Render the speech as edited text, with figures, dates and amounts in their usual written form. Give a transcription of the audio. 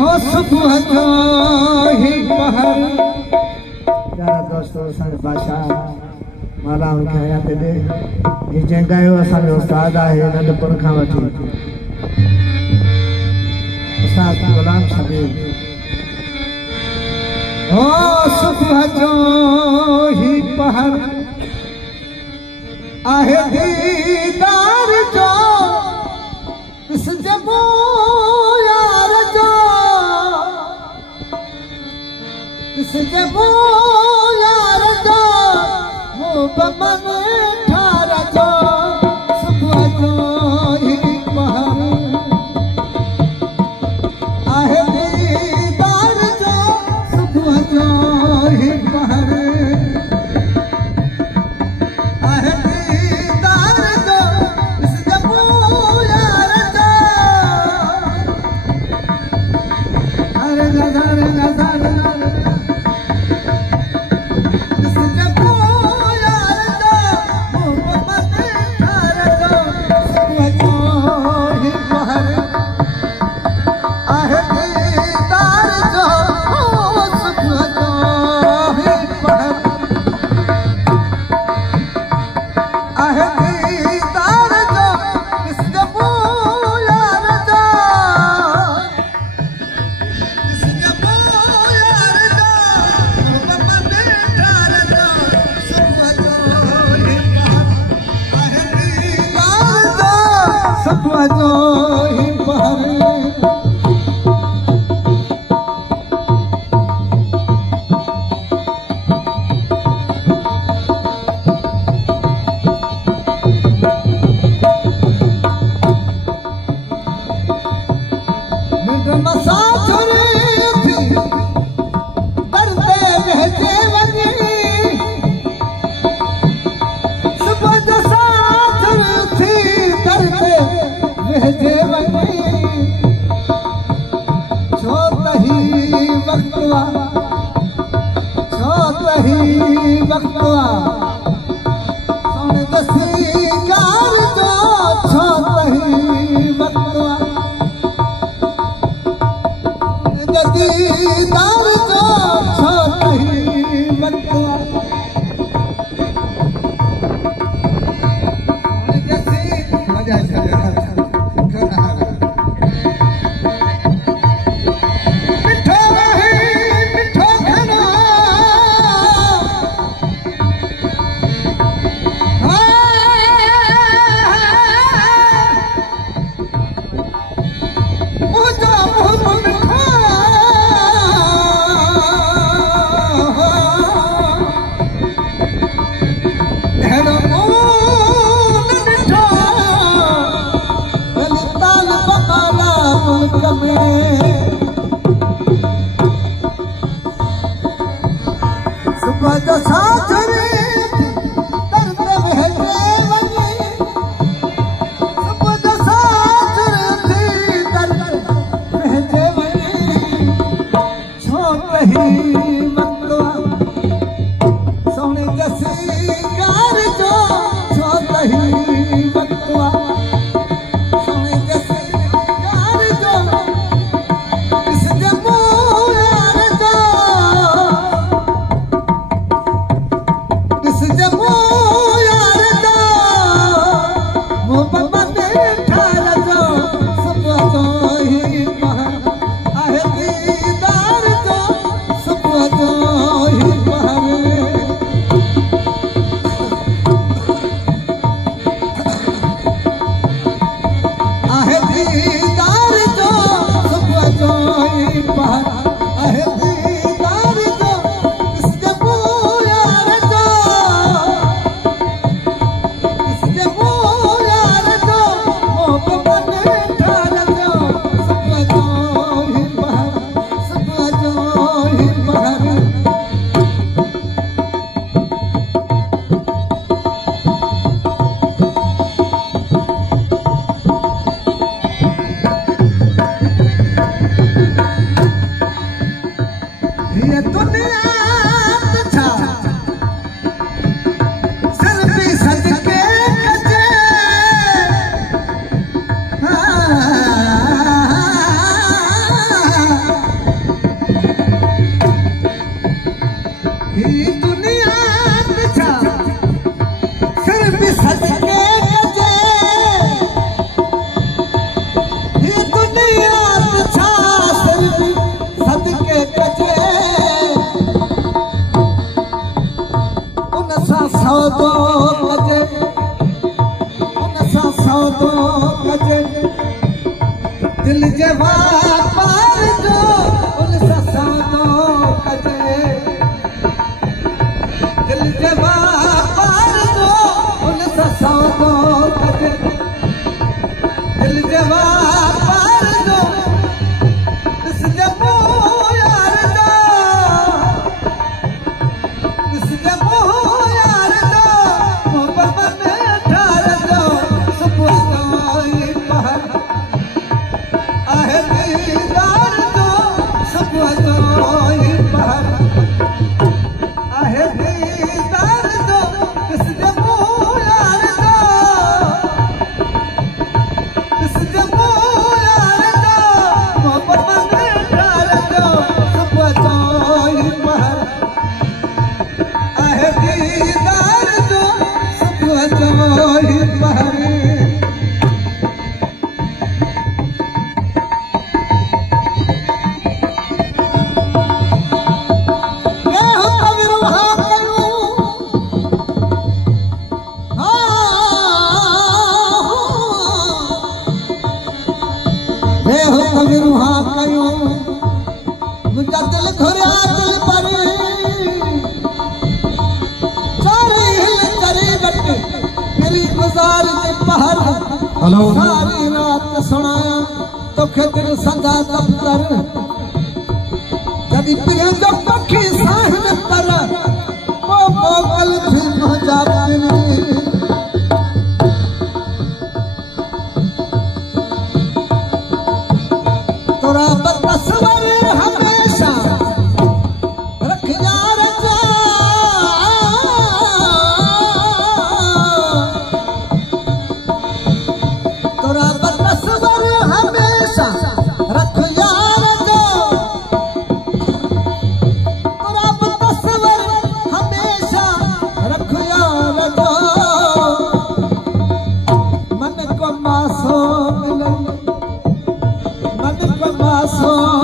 सुबह जो ही पहर प्यारा दोस्तों असांजे बादशाह माला उनखे हयात दे ही चवंदा आहियो असांजो उस्ताद आहे नंढपण खां वठी उस्ताद गुलाम शबीर ओ सुबह जो ही पहर आहे दीदार जो किसजे यार जो किसजे यार जो वो बमन ठार जो सुबह जो ही पहर आहे दीदार जो सुबह जो ही पहर सौदो कजे उन सां सौदो कजे दिल जे वापार जो उन सां सौदो कजे दिल जे वापार जो उन सां सौदो कजे दिल जे वापार जो ॾिसजे पोइ यार जो ॾिसजे पोइ यार जो मोहबत में ठार जो सुबुह जो ई पहर आहे दीदार जो सुबुह जो ई पहर आहे दीदार जो ॾिसजे पोइ यार जो ॾिसजे पोइ यार जो मोहबत में ठार जो सुबुह जो ई पहर आहे दीदार जो सुबुह जो ई पहर रुहा कयूं मुंहिंजा दिल घुरिया दिल पर सारी हिल करे वट मेरी गुज़ार जे पहर सारी रात सुणाया तोखे दिल संगा दफ्तर जॾहिं पीअं जो पखी साहिल पर पोइ मोकल थी मुंहिंजा दिल तोरा तस्वर हमेशा रख यार जा तोरा तस्वर हमेशा रख यार जो तोरा तस्वर हमेशा रख यार जो मन को मासो मिलन मन को मासो